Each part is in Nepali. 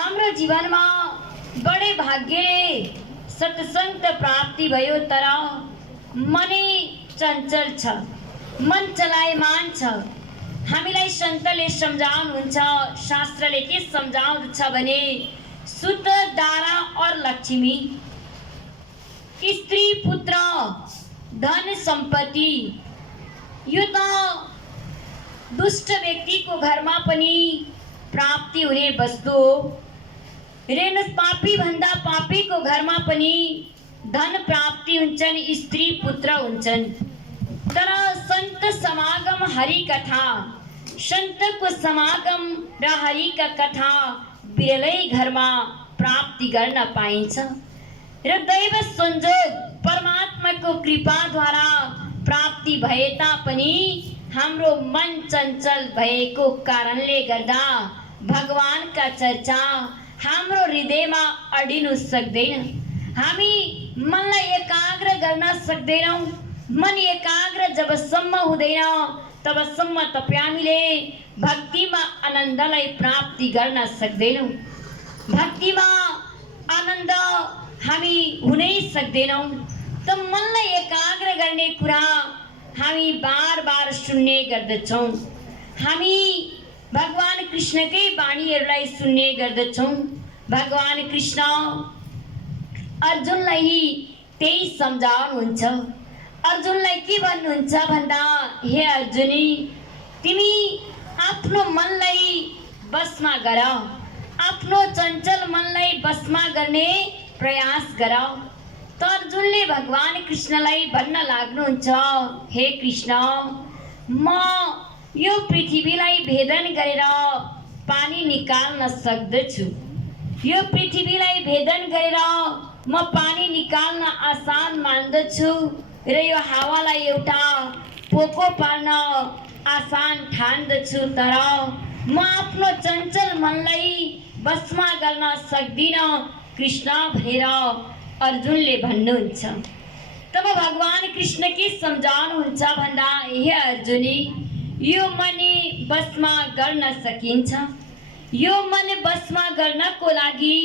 हाम्रो जीवनमा बडे भाग्यले सत्संग त प्राप्ति भयो, तर मनै चञ्चल छ, मन चलायमान छ। हामीलाई सन्तले सम्झाउनुहुन्छ, शास्त्रले के सम्झाउँछ भने शुद्ध दारा और लक्ष्मी, स्त्री पुत्र धन सम्पत्ति यो त दुष्ट व्यक्तिको घरमा पनि प्राप्ति हुने वस्तु हो। रेणु पापी भन्दा पापीको घरमा पनि धन प्राप्ति हुन्छन्, स्त्री पुत्र हुन्छन्। तर संत समागम हरि कथा, संतको समागम र हरिका कथा बिरलै घरमा प्राप्ति गर्न पाइन्छ। र दैव संयोग परमात्माको कृपाद्वारा प्राप्ति भए तापनि हाम्रो मन चञ्चल भएको कारणले गर्दा भगवानका चर्चा हाम्रो हृदयमा अडिनु सक्दैन। हामी मनलाई एकाग्र गर्न सक्दैनौँ। मन एकाग्र जबसम्म हुँदैन तबसम्म तपाईँ हामीले भक्तिमा आनन्दलाई प्राप्ति गर्न सक्दैनौँ। भक्तिमा आनन्द हामी हुनै सक्दैनौँ। त मनलाई एकाग्र गर्ने कुरा हामी बार बार सुन्ने गर्दछौँ। हामी भगवान कृष्णकै वाणीहरूलाई सुन्ने गर्दछौँ। भगवान कृष्ण अर्जुनलाई त्यही सम्झाउनुहुन्छ। अर्जुनलाई के भन्नुहुन्छ भन्दा, हे अर्जुनी, तिमी आफ्नो मनलाई बसमा गर, आफ्नो चञ्चल मनलाई बसमा गर्ने प्रयास गर। त अर्जुनले भगवान कृष्णलाई भन्न लाग्नुहुन्छ, हे कृष्ण, म यो पृथ्वीलाई भेदन गरेर पानी निकाल्न सक्दछु। यो पृथ्वीलाई भेदन गरेर म पानी निकाल्न आसान मान्दछु र यो हावालाई एउटा पोको पार्न आसान ठान्दछु। तर म आफ्नो चञ्चल मनलाई बसमा गर्न सक्दिनँ कृष्ण भनेर अर्जुनले भन्नुहुन्छ। तब भगवान कृष्ण के सम्झाउनुहुन्छ भन्दा, हे अर्जुनी, यो मन बसमा गर्न सकिन्छ। यो मन बसमा गर्नको लागि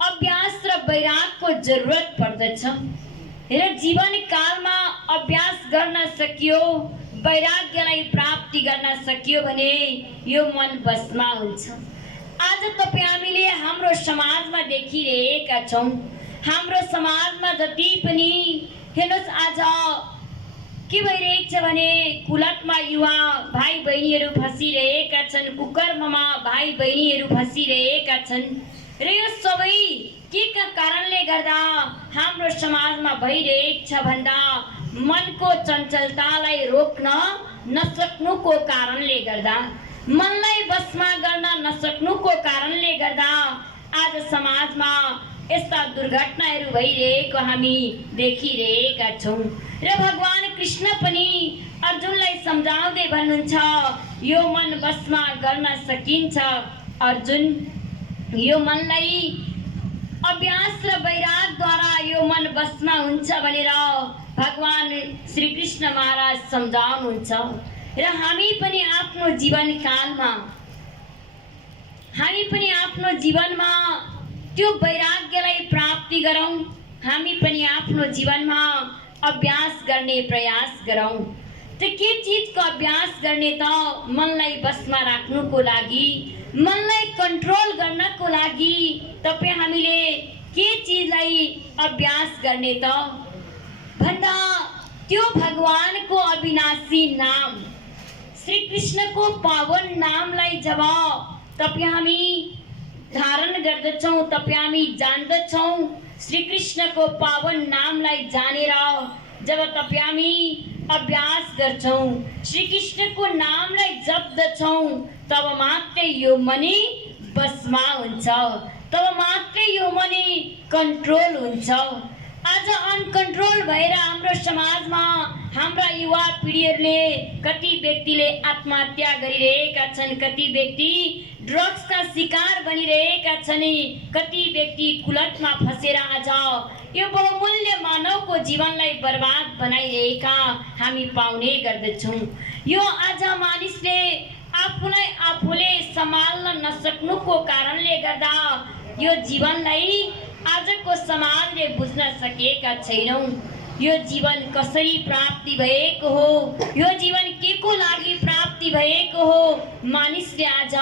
अभ्यास र वैरागको जरुरत पर्दछ। र जीवन कालमा अभ्यास गर्न सकियो, वैराग्यलाई प्राप्ति गर्न सकियो भने यो मन बसमा हुन्छ। आज तपाईँ हामीले हाम्रो समाजमा देखिरहेका छौँ। हाम्रो समाजमा जति पनि हेर्नुहोस्, आज के भइरहेको छ भने कुलतमा युवा भाइ बहिनीहरू फसिरहेका छन्, कुकर्ममा भाइ बहिनीहरू फसिरहेका छन्। र यो सबै के का कारणले गर्दा हाम्रो समाजमा भइरहेको छ भन्दा मनको चञ्चलतालाई रोक्न नसक्नुको कारणले गर्दा, मनलाई बसमा गर्न नसक्नुको कारणले गर्दा आज समाजमा यस्ता दुर्घटनाहरू भइरहेको हामी देखिरहेका छौँ। र भगवान कृष्ण पनि अर्जुनलाई सम्झाउँदै भन्नुहुन्छ, यो मन बसमा गर्न सकिन्छ अर्जुन। यो मनलाई अभ्यास र वैरागद्वारा यो मन बसमा हुन्छ भनेर भगवान श्री कृष्ण महाराज सम्झाउनुहुन्छ। र हामी पनि आफ्नो जीवनमा त्यो वैराग्यलाई प्राप्ति गरौँ। हामी पनि आफ्नो जीवनमा अभ्यास गर्ने प्रयास गरौँ। त के चीजको अभ्यास गर्ने त? मनलाई बसमा राख्नुको लागि, मनलाई कन्ट्रोल गर्नको लागि तपाईँ हामीले के चीजलाई अभ्यास गर्ने त भन्दा त्यो भगवानको अविनाशी नाम श्री कृष्णको पावन नामलाई जब तपाईँ हामी धारण गर्दछौँ, तपाईँ हामी जान्दछौँ, श्री कृष्णको पावन नामलाई जानेर जब तपाईँ हामी अभ्यास गर्छौँ, श्री कृष्णको नामलाई जप्दछौँ, तब मात्रै यो मनी बसमा हुन्छ, तब मात्रै यो मनी कन्ट्रोल हुन्छ। आज अनकन्ट्रोल भएर हाम्रो समाजमा हाम्रा युवा पिँढीहरूले कति व्यक्तिले आत्महत्या गरिरहेका छन्, कति व्यक्ति ड्रग्सका शिकार बनिरहेका छन्, कति व्यक्ति कुलतमा फसेर आज यो बहुमूल्य मानवको जीवनलाई बर्बाद बनाइरहेका हामी पाउने गर्दछौँ। यो आज मानिसले आफूलाई आफूले सम्हाल्न नसक्नुको कारणले गर्दा यो जीवनलाई आजको समाजले बुझ्न सकेका छैनौँ। यो जीवन कसरी प्राप्ति भएको हो, यो जीवन के को लागि प्राप्ति भएको हो, मानिसले आज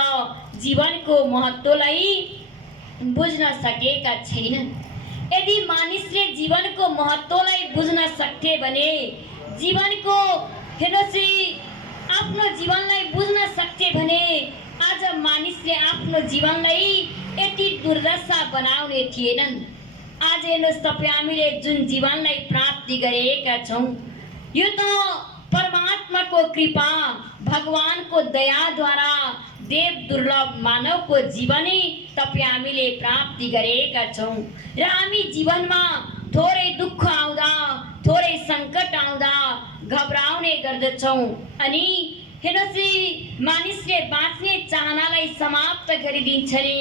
जीवनको महत्त्वलाई बुझ्न सकेका छैनन्। यदि मानिसले जीवनको महत्त्वलाई बुझ्न सक्थे भने जीवनको हेर्नुहोस् आफ्नो जीवनलाई बुझ्न सक्थे भने आज मानिसले आफ्नो जीवनलाई यति दुर्दशा बनाउने थिएनन्। आज हेर्नुहोस् तपाईँ हामीले जुन जीवनलाई प्राप्ति गरेका छौँ यो त परमात्माको कृपा भगवानको दयाद्वारा देव दुर्लभ मानवको जीवनै तपाईँ हामीले प्राप्ति गरेका छौँ। र हामी जीवनमा थोरै दुःख आउँदा थोरै सङ्कट आउँदा घबराउने गर्दछौँ अनि हेर्नुहोस् मानिसले बाँच्ने चाहनालाई समाप्त गरिदिन्छ नि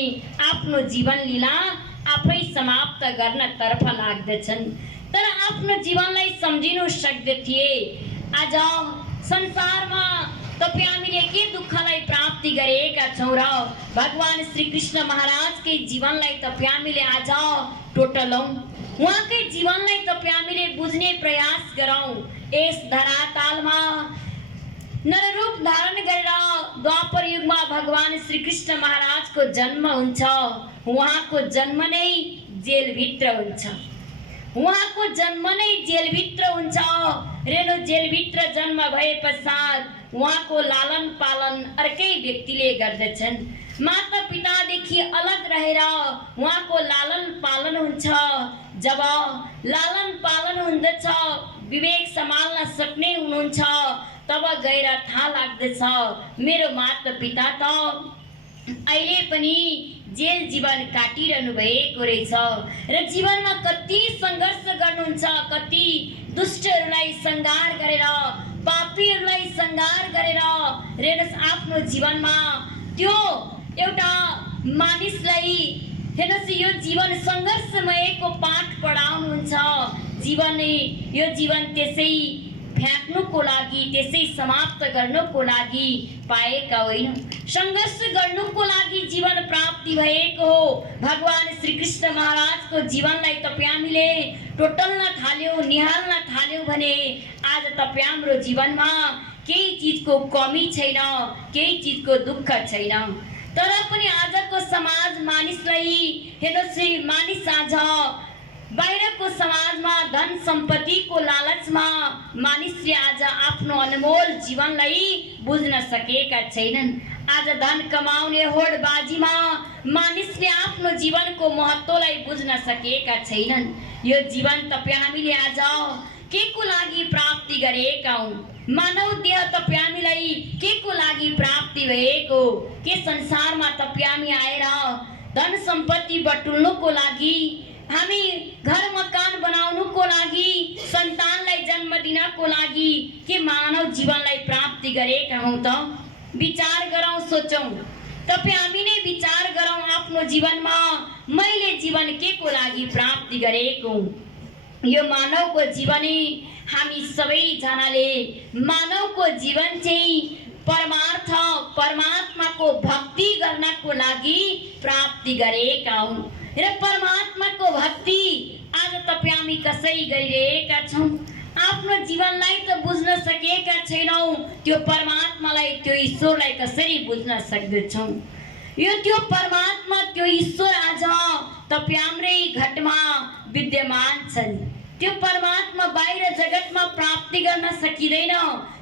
आफ्नो जीवन लीला आफै समाप्त गर्न तर्फ लाग्दछन्। तर आफ्नो जीवनलाई सम्झिनु सक्दथे आज संसारमा तपाईँ हामीले के दुःखलाई प्राप्ति गरेका छौँ र भगवान श्री कृष्ण महाराजकै जीवनलाई तपाईँ हामीले आज टोटलौँ, उहाँकै जीवनलाई तपाईँ हामीले बुझ्ने प्रयास गरौँ। यस धरातलमा नररूप धारण गरेर द्वापर युगमा भगवान श्री कृष्ण महाराजको जन्म हुन्छ। उहाँको जन्म नै जेलभित्र हुन्छ, उहाँको जन्म नै जेलभित्र हुन्छ। रेणु जेलभित्र जन्म भए पश्चात उहाँको लालन पालन अर्कै व्यक्तिले गर्दछन्। माता पितादेखि अलग रहेर उहाँको लालन पालन हुन्छ। जब लालन पालन हुँदछ विवेक सम्हाल्न सक्ने हुनुहुन्छ तब गएर थाहा लाग्दछ मेरो माता पिता त अहिले पनि जेल जीवन काटिरहनु भएको रहेछ र जीवनमा कति सङ्घर्ष गर्नुहुन्छ, कति दुष्टहरूलाई संहार गरेर पापीहरूलाई संहार गरेर हेर्नुहोस् आफ्नो जीवनमा त्यो एउटा मानिसलाई हेर्नुहोस् यो जीवन सङ्घर्षमयको पाठ पढाउनुहुन्छ। यो जीवन त्यसै फ्याँक्नुको लागि त्यसै समाप्त गर्नुको लागि पाएका होइन, सङ्घर्ष गर्नुको लागि जीवन प्राप्ति भएको हो। भगवान श्री कृष्ण महाराजको जीवनलाई तपाईँ हामीले टोटल्न थाल्यौँ, निहाल्न थाल्यौँ भने आज तपाईँ हाम्रो जीवनमा केही चिजको कमी छैन, केही चिजको दुःख छैन। तर पनि आजको समाज मानिसलाई हेर्नुहोस् मानिस आज बाहिरको समाजमा धन सम्पत्तिको लालचमा मानिसले आज आफ्नो अनमोल जीवनलाई बुझ्न सकेका छैनन्। आज धन कमाउने होडबाजीमा मानिसले आफ्नो जीवनको महत्त्वलाई बुझ्न सकेका छैनन्। यो जीवन तपाईँ हामीले आज के को लागि प्राप्ति गरेका हौँ? मानव देह तपाईँ हामीलाई के को लागि प्राप्ति भएको? के संसारमा तपाईँ हामी आएर धन सम्पत्ति बटुल्नुको लागि, हामी घर मकान बनाउनुको लागि, सन्तानलाई जन्म दिनको लागि के मानव जीवनलाई प्राप्ति गरेका हौँ त? विचार गरौँ, सोचौँ। तपाईँ हामी नै विचार गरौँ आफ्नो जीवनमा मैले जीवन के को लागि प्राप्ति गरेको? यो मानवको जीवनै हामी सबैजनाले मानवको जीवन चाहिँ परमार्थ परमात्माको भक्ति गर्नको लागि प्राप्ति गरेका हौँ र परमात्माको भक्ति आज तपाईँ हामी कसरी गरिरहेका छौँ? आफ्नो जीवनलाई त बुझ्न सकेका छैनौँ, त्यो परमात्मालाई त्यो ईश्वरलाई कसरी बुझ्न सक्दछौँ? यो त्यो परमात्मा त्यो ईश्वर आज तपाईँ हाम्रै घटमा विद्यमान छन्। त्यो परमात्मा बाहिर जगतमा प्राप्ति गर्न सकिँदैन,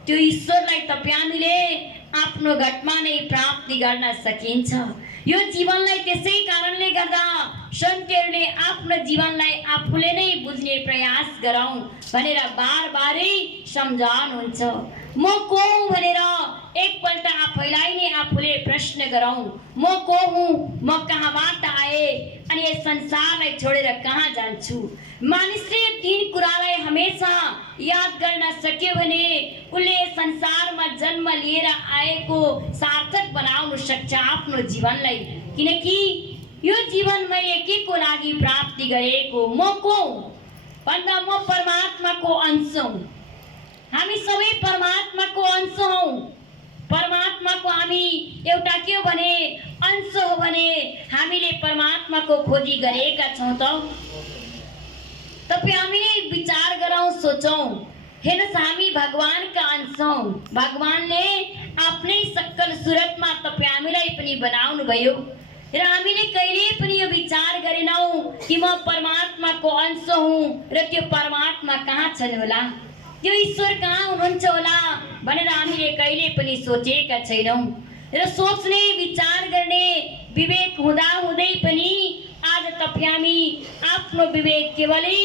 त्यो ईश्वरलाई तपाईँ हामीले आफ्नो घटमा नै प्राप्ति गर्न सकिन्छ। यो जीवनलाई त्यसै कारणले गर्दा सन्थहरूले आफ्नो जीवनलाई आफूले नै बुझ्ने प्रयास गरौँ भनेर बार बारै सम्झाउनुहुन्छ। म को हुँ भनेर एकपल्ट आफैलाई नै आफूले प्रश्न गरौँ। म को हुँ, म कहाँबाट आए अनि यस संसारलाई छोडेर कहाँ जान्छु? मानिसले तीन कुरालाई हमेशा याद गर्न सक्यो भने उसले संसारमा जन्म लिएर आएको सार्थक बनाउन सक्छ आफ्नो जीवनलाई। किनकि यो जीवन मैले के को लागि प्राप्ति गरेको? म को भन्दा म परमात्माको अंश हुँ। हामी सबै परमात्माको अंश हौँ। परमात्माको हामी एउटा के हो भने अंश हो भने हामीले परमात्माको खोजी गरेका छौं त? तपाईं हामीले विचार गरौं, सोचौं। हेर्नुस्, हामी भगवानका अंश हौं। भगवानले आफ्नै सक्कल सुरतमा तपाईं हामीलाई पनि बनाउनु भयो र हामीले कहिले पनि यो विचार गरेनौं कि म परमात्माको अंश हुँ र त्यो परमात्मा कहाँ छन् होला, त्यो ईश्वर कहाँ हुनुहुन्छ होला भनेर हामीले कहिले पनि सोचेका छैनौं। र सोच्ने, विचार गर्ने विवेक हुँदा हुँदै पनि आज तपाईं हामी आफ्नो विवेक केवलै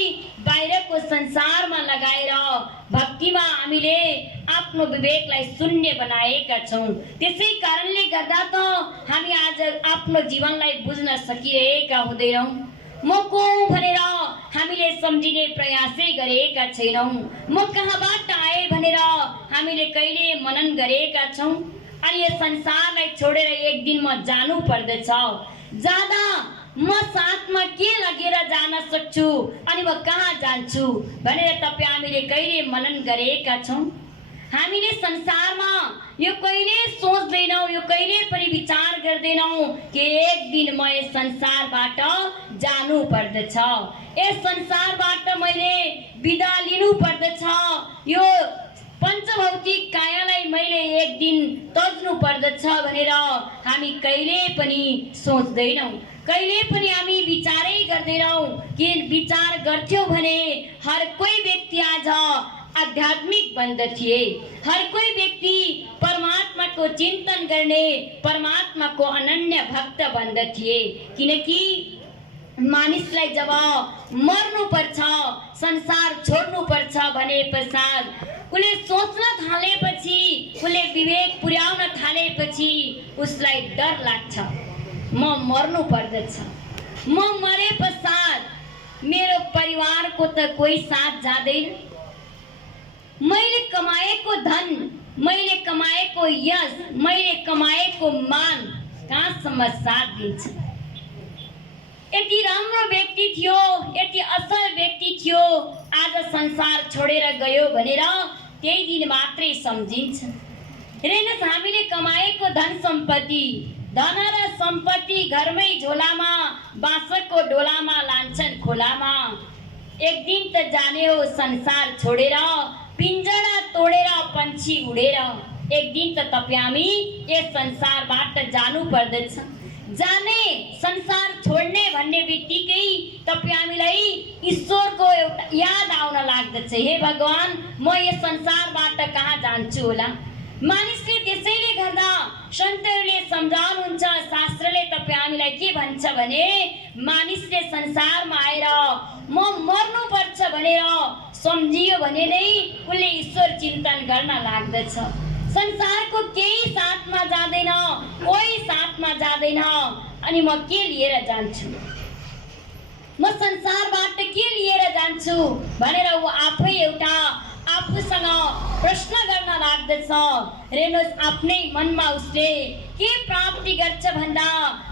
बाहिरको संसारमा लगाएर भक्तिमा हामीले आफ्नो विवेकलाई शून्य बनाएका छौं। त्यसै कारणले गर्दा त हामी आज आफ्नो जीवनलाई बुझ्न सकिरहेका हुँदैनौं। म को हुँ भनेर हामीले सम्झिने प्रयासै गरेका छैनौं। म कहाँबाट आए भनेर हामीले कहिले मनन गरेका छौं। अनि यो संसारलाई छोडेर एक दिन म जानु पर्दछ। जाँदा म साथमा के लगेर जान सक्छु अनि म कहाँ जान्छु भनेर तपाईं हामीले कहिले मनन गरेका छौं? हामीले संसारमा यो कहिले सोच्दैनौं, यो कहिले पनि विचार गर्दैनौं कि एक दिन म यस संसारबाट जानु पर्दछ, यस संसारबाट मैले बिदा लिनु पर्दछ, यो पञ्चभौतिक कायालाई मैले एक दिन तज्नु पर्दछ भनेर हामी कहिले पनि सोच्दैनौं। कहिले पनि हामी विचारै गर्दैनौं कि विचार गर्थ्यौं भने हर कोही व्यक्ति आज आध्यात्मिक बन्दथिए, हर कोही व्यक्ति परमात्माको चिन्तन गर्ने, परमात्माको अनन्य भक्त बन्दथिए। किनकि मानिसलाई जब मर्नु पर्छ, संसार छोड्नु पर्छ भने पश्चात उसले सोच्न थालेपछि, उसले विवेक पुर्याउन थालेपछि उसलाई डर लाग्छ, म मर्नु पर्दछ। म मरे पश्चात मेरो परिवारको त कोही साथ जाँदैन, मैले कमाएको धन, मैले कमाएको यश, मैले कमाएको मान कहाँसम्म साथ दिन्छ? यति राम्रो व्यक्ति थियो, यति असल व्यक्ति थियो, आज संसार छोडेर गयो भनेर त्यही दिन मात्रै सम्झिन्छ। हेर्नुस्, हामीले कमाएको धन सम्पत्ति, धन र सम्पत्ति घरमै झोलामा, बाँसको डोलामा लान्छन् खोलामा। एक दिन त जाने हो संसार छोडेर, पिंजरा तोडेर पंछी उडेर। एक दिन त तपाईं हामी यस संसारबाट जानु पर्दछ। जाने, संसार छोड्ने भन्ने बित्तिकै तपाईं हामीलाई ईश्वरको एउटा याद आउन लाग्दछ, हे भगवान म यस संसारबाट कहाँ जान्छु होला। मानिसले त्यसैले गर्दा सन्तहरूले सम्झाउनुहुन्छ, शास्त्रले तपाईं हामीलाई के भन्छ भने मानिसले संसारमा आएर म मर्नु पर्छ भनेर सम्झियो भने नै उसले ईश्वर चिन्तन गर्न लाग्दछ। संसारको केही साथमा जाँदैन, कोही साथमा जाँदैन, अनि म के लिएर जान्छु, म संसारबाट के लिएर जान्छु भनेर ऊ आफै एउटा आफूसँग प्रश्न गर्न लाग्दछ। हेर्नुस्, आफ्नै मनमा उसले के प्राप्ति गर्छ भन्दा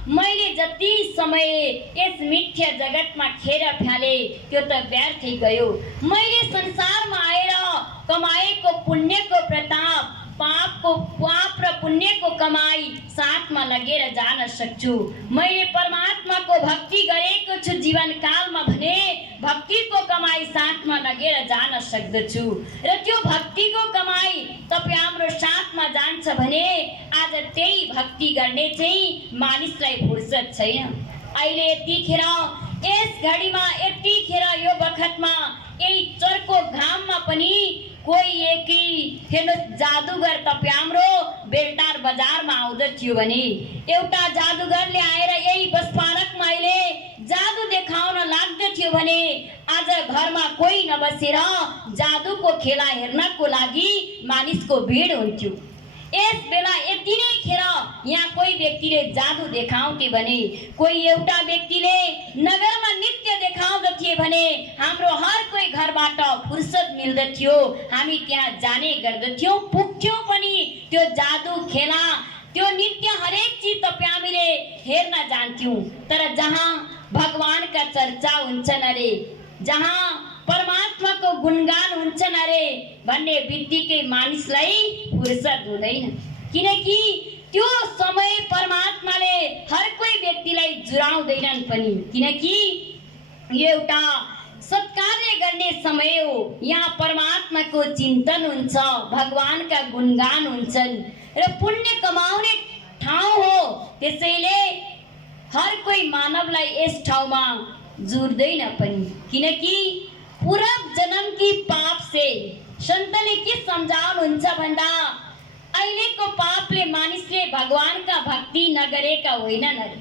मैले जति समय यस मिथ्या जगतमा खेर फ्याले त्यो त व्यर्थै गयो। मैले संसारमा आएर कमाएको पुण्यको प्रताप, पाप र पुण्यको कमाई साथमा लगेर जान सक्छु। मैले परमात्माको भक्ति गरेको छु जीवन कालमा भने भक्तिको कमाई साथमा लगेर जान सक्दछु। र त्यो भक्तिको कमाई तपाईँ हाम्रो साथमा जान्छ भने आज त्यही भक्ति गर्ने चाहिँ मानिसलाई फुर्सद छैन। अहिले यतिखेर, यस घडीमा, यतिखेर, यो बखतमा, यही चर्को घाममा पनि कोही एकी हेर्नुस् जादुगर तपाईँ हाम्रो बेलटार बजारमा आउँदथ्यो भने एउटा जादुगरले आएर यही बसपारकमा अहिले जादु देखाउन लाग्दथ्यो भने आज घरमा कोही नबसेर जादुको खेला हेर्नको लागि मानिसको भिड हुन्थ्यो। यस बेला यति नै खेर यहाँ कोही व्यक्तिले जादु देखाउँथे भने, कोही एउटा व्यक्तिले नगरमा नृत्य देखाउँदथे भने हाम्रो हर कोही घरबाट फुर्सद मिल्दथ्यो, हामी त्यहाँ जाने गर्दथ्यौं, पुग्थ्यौं पनि। त्यो जादु खेला, त्यो नृत्य, हरेक चीज तपाईँ हामीले हेर्न जान्थ्यौं। तर जहाँ भगवानका चर्चा हुन्छन् अरे, जहाँ परमात्माको गुणगान हुन्छन् अरे भन्ने बित्तिकै मानिसलाई फुर्सद हुँदैन। किनकि त्यो समय परमात्माले हर कोही व्यक्तिलाई जुराउँदैनन् पनि, किनकि यो एउटा सत्कार्य गर्ने समय हो। यहाँ परमात्माको चिन्तन हुन्छ, भगवानका गुणगान हुन्छन् र पुण्य कमाउने ठाउँ हो। त्यसैले हर कोही मानवलाई यस ठाउँमा जुर्दैन पनि, किनकि पूर्व जन्म की पाप से सन्तले के सम्झाउनुहुन्छ भन्दा अहिलेको पापले मानिसले भगवानका भक्ति नगरेका होइनन् अरे।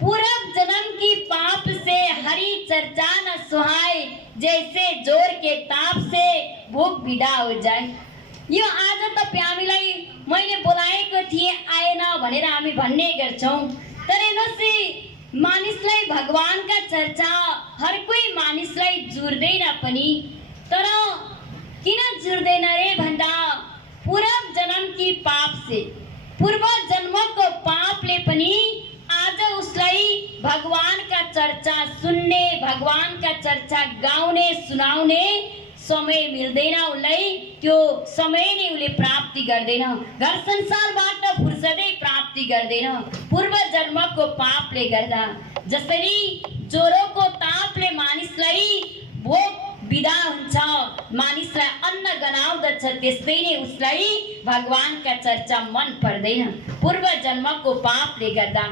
पूर्व जन्म की पाप से हरि चर्चा न सुहाए, जैसे जोर के ताप से भोक विदा हो जाए। यो आज तपाईँ हामीलाई मैले बोलाएको थिएँ आएन भनेर हामी भन्ने गर्छौँ, तर हेर्नुहोस् मानिसलाई भगवानका चर्चा हर कोही मानिसलाई जुर्दैन पनि। तर किन जुर्दैन रे भन्दा पूर्व जन्म की पाप से, पूर्व जन्मको पापले पनि आज उसलाई भगवानका चर्चा सुन्ने, भगवानका चर्चा गाउने सुनाउने समय मिल्दैन उसलाई। त्यो समय नै उसले प्राप्ति गर्दैन, घर संसारबाट फुर्सदै प्राप्ति गर्दैन पूर्व जन्मको पापले गर्दा। जसरी ज्वरोको तापले मानिसलाई भोक विदा हुन्छ, मानिसलाई अन्न गनाउँदछ, त्यस्तै नै उसलाई भगवानका चर्चा मन पर्दैन पूर्व जन्मको पापले गर्दा।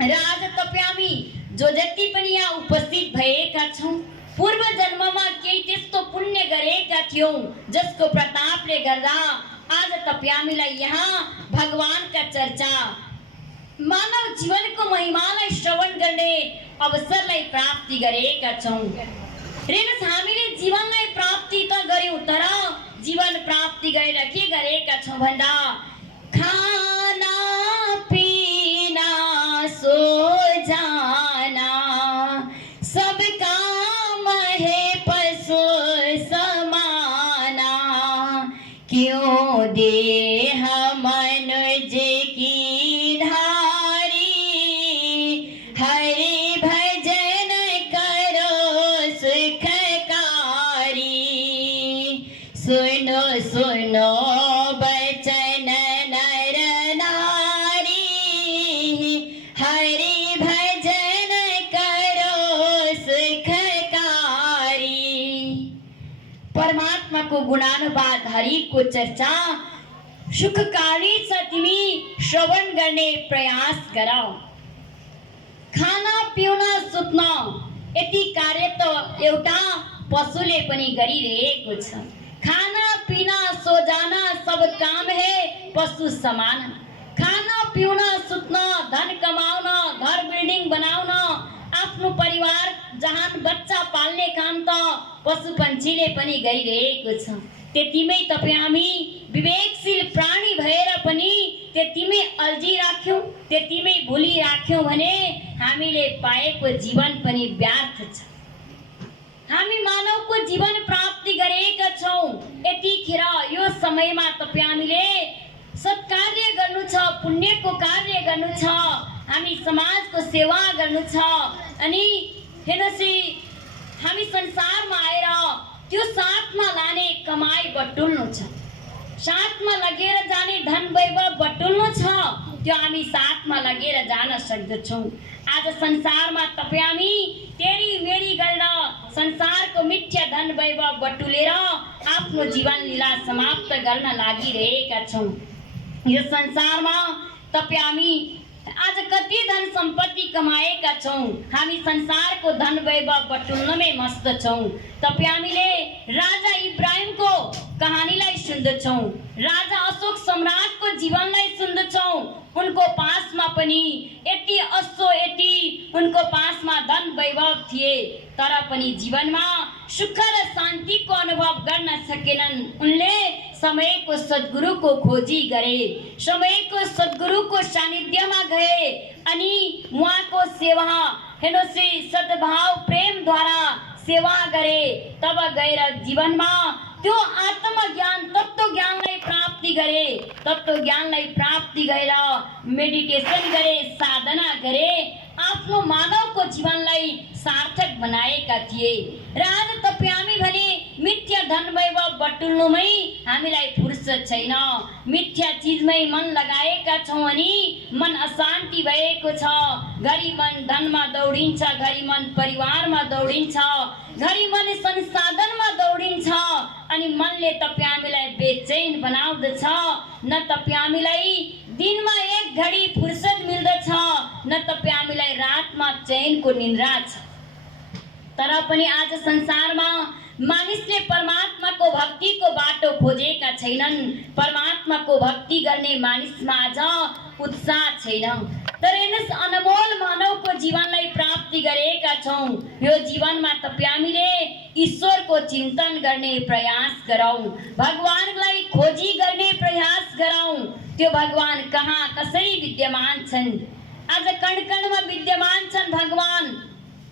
र आज तपाईँ हामी जो जति पनि यहाँ उपस्थित भएका छौँ पूर्व जन्ममा केही त्यस्तो पुण्य गरेका थियौँ जसको प्रतापले गर्दा आज तपाईँ हामीलाई यहाँ भगवानका चर्चा, मानव जीवनको महिमालाई श्रवण गर्ने अवसरलाई प्राप्ति गरेका छौँ। हेर्नुहोस् हामीले जीवनलाई प्राप्ति त गर्यौँ, तर जीवन प्राप्ति गरेर के गरेका छौँ भन्दा खाना पीना सो जाना सब काम है पशु समाना, क्यों देह मनुज की धारी, हरि भजन करो सुखकारी, सुनो सुनो बचन नर नारी, हरि भजन करो सुखकारी। परमात्माको गुणानुवाद हरिको चर्चा सुखकारी छ, तिमी श्रवण गर्ने प्रयास गर। खाना पिउन सुत्न यति कार्य त एउटा पशुले पनि गरिरहेको छ। खाना पीना सो जाना सब काम है पशु समान। खाना पिउन सुत्न, धन कमाउन, घर बिल्डिङ बनाउन, आफ्नो परिवार जहान बच्चा पाल्ने काम त पशु पन्छीले पनि गरिरहेको छ। त्यतिमै तपाईँ हामी विवेकशील प्राणी भएर पनि त्यतिमै अल्झिराख्यौँ, त्यतिमै भुलिराख्यौँ भने हामीले पाएको जीवन पनि व्यर्थ छ। हामी मानवको जीवन प्राप्ति गरेका छौँ। यतिखेर यो समयमा तपाईँ हामीले सत्कार्य गर्नु छ, पुण्यको कार्य गर्नु छ, हामी समाजको सेवा गर्नु छ। अनि हेर्नुहोस् हामी संसारमा आएर त्यो साथमा लाने कमाई बटुल्नु छ, साथमा लगेर जाने धन वैभव बटुल्नु छ, त्यो हामी साथमा लगेर जान सक्दछौँ। आज संसारमा तपाईँ हामी तेरी मेरी गरेर संसारको मिथ्या धन वैभव बटुलेर आफ्नो जीवन लीला समाप्त गर्न लागिरहेका छौँ। यो संसारमा तपाईँ हामी आज कति धन सम्पत्ति कमाएका छौँ, हामी संसारको धन वैभव बटुल्नमै मस्त छौँ। तपाईँ हामीले राजा इब्राहिमको कहानीलाई सुन्दछौँ, राजा अशोक सम्राटको जीवनलाई सुन्दछौँ। उनको पासमा पनि यति असो यति उनको पासमा धन वैभव थिए, तर पनि जीवनमा सुख र शान्तिको अनुभव गर्न सकेनन्। उनले समयको सद्गुरुको खोजी गरे, समयको सद्गुरुको सानिध्यमा गए अनि उहाँको सेवा हेर्नुहोस् सद्भाव प्रेमद्वारा सेवा गरे। तब गएर जीवनमा त्यो आत्मज्ञान तत्त्व ज्ञानलाई प्राप्ति गरे, तत्त्व ज्ञानलाई प्राप्ति गरेर मेडिटेसन गरे, साधना गरे, आफ्नो मानवको जीवनलाई सार्थक बनाएका थिए। र आज तपाईँ हामी भने मिथ्या धन वैभव बटुल्नुमै हामीलाई फुर्सद छैन। मिथ्या चिजमै मन लगाएका छौँ अनि मन अशान्ति भएको छ। घरि मन धनमा दौडिन्छ, घरि मन परिवारमा दौडिन्छ, घरि मन संसाधनमा दौडिन्छ अनि मनले तपाईँ हामीलाई बेचैन बनाउँदछ। न तपाईँ हामीलाई दिनमा एक घडी फुर्सद मिल्दछ, न तपाईँ हामीलाई रातमा चैनको निन्द्रा छ। तर पनि आज संसारमा मानिसले परमात्माको भक्तिको बाटो खोजेका छैनन्। परमात्माको भक्ति गर्ने मानिसमा आज उत्साह छैन। तर यस अनमोल मानवको जीवनलाई प्राप्ति गरेका छौँ। यो जीवनमा तपाईँ हामीले ईश्वरको चिन्तन गर्ने प्रयास गरौँ, भगवानलाई खोजी गर्ने प्रयास गरौँ। त्यो भगवान कहाँ कसरी विद्यमान छन्? आज कणकणमा विद्यमान छन् भगवान।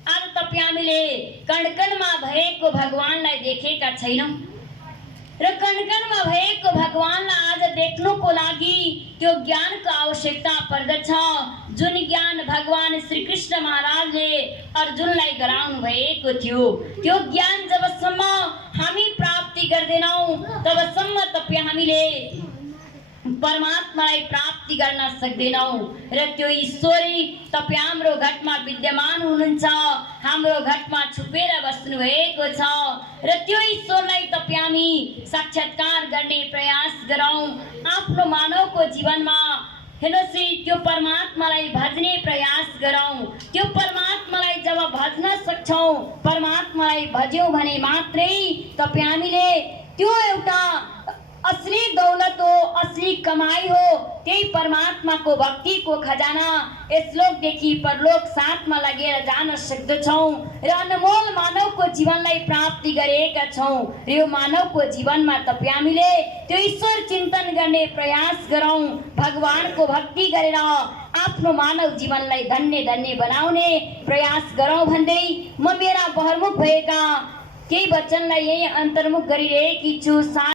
आज तपाईँ हामीले कणकणमा भएको भगवानलाई देखेका छैनौँ र कणकणमा भएको भगवानलाई आज देख्नुको लागि त्यो ज्ञानको आवश्यकता पर्दछ, जुन ज्ञान भगवान श्री कृष्ण महाराजले अर्जुनलाई गराउनु भएको थियो। त्यो ज्ञान जबसम्म हामी प्राप्ति गर्दैनौँ तबसम्म तपाईँ हामीले परमात्मालाई प्राप्ति गर्न सक्दैनौँ। र त्यो ईश्वरी तपाईँ हाम्रो घटमा विद्यमान हुनुहुन्छ, हाम्रो घटमा छुपेर बस्नु भएको छ। र त्यो ईश्वरलाई तपाईँ हामी साक्षात्कार गर्ने प्रयास गरौँ। आफ्नो मानवको जीवनमा हेर्नुहोस्, त्यो परमात्मालाई भज्ने प्रयास गरौँ। त्यो परमात्मालाई जब भज्न सक्छौँ, परमात्मालाई भज्यौँ भने मात्रै तपाईँ हामीले त्यो एउटा असली दौलत हो, असली कमाई हो, त्यही परमात्माको भक्तिको खजाना यस लोकदेखि परलोक साथमा लगेर जान सक्दछौँ र अनमोल मानवको जीवनलाई प्राप्ति गरेका छौँ। र यो मानवको जीवनमा तपाईँ हामीले त्यो ईश्वर चिन्तन गर्ने प्रयास गरौँ, भगवानको भक्ति गरेर आफ्नो मानव जीवनलाई धन्य धन्य बनाउने प्रयास गरौँ भन्दै म मेरा बहरमुख भएका केही वचनलाई यही अन्तर्मुख गरिरहेकी छु।